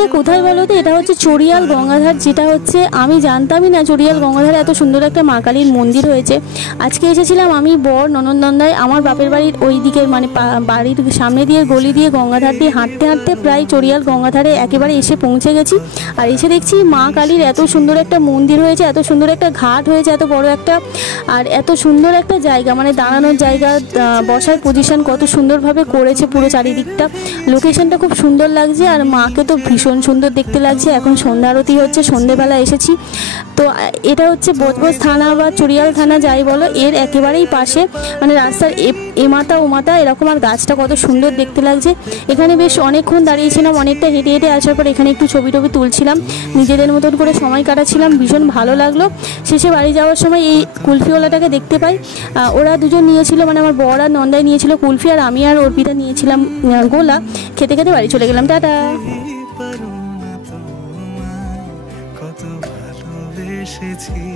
এটা কোথায় বলো তো? এটা হচ্ছে চড়িয়াল গঙ্গাধার, যেটা হচ্ছে আমি জানতামই না চড়িয়াল গঙ্গাধারে এত সুন্দর একটা মা কালীর মন্দির হয়েছে। আজকে এসেছিলাম আমি, বর, ননদনন্দায়, আমার বাপের বাড়ির ওই দিকের মানে বাড়ির সামনে দিয়ে গলি দিয়ে গঙ্গাধার দিয়ে হাঁটতে হাঁটতে প্রায় চড়িয়াল গঙ্গাধারে একেবারে এসে পৌঁছে গেছি। আর এসে দেখছি মা কালীর এত সুন্দর একটা মন্দির হয়েছে, এত সুন্দর একটা ঘাট হয়েছে, এত বড় একটা, আর এত সুন্দর একটা জায়গা, মানে দাঁড়ানোর জায়গা, বসার পজিশন কত সুন্দরভাবে করেছে, পুরো চারিদিকটা লোকেশনটা খুব সুন্দর লাগছে। আর মাকে তো ভীষণ সুন্দর দেখতে লাগছে। এখন সন্ধ্যা আরতি হচ্ছে, সন্ধ্যেবেলা এসেছি তো। এটা হচ্ছে বজবজ থানা বা চড়িয়াল থানা যাই বলো, এর একেবারেই পাশে, মানে রাস্তার এ মাথা ও মাথা এরকম। আর গাছটা কত সুন্দর দেখতে লাগছে। এখানে বেশ অনেকক্ষণ দাঁড়িয়েছিলাম, অনেকটা হেঁটে হেঁটে আসার পর এখানে একটু ছবি টবি তুলছিলাম, নিজেদের মতন করে সময় কাটাচ্ছিলাম, ভীষণ ভালো লাগলো। শেষে বাড়ি যাওয়ার সময় এই কুলফিওয়ালাটাকে দেখতে পাই। ওরা দুজন নিয়েছিল, মানে আমার বর আর নন্দাই নিয়েছিল কুলফি, আর আমি আর অর্পিতা নিয়েছিলাম গোলা। খেতে খেতে বাড়ি চলে গেলাম, টাটা। কত ভালোবেসেছি।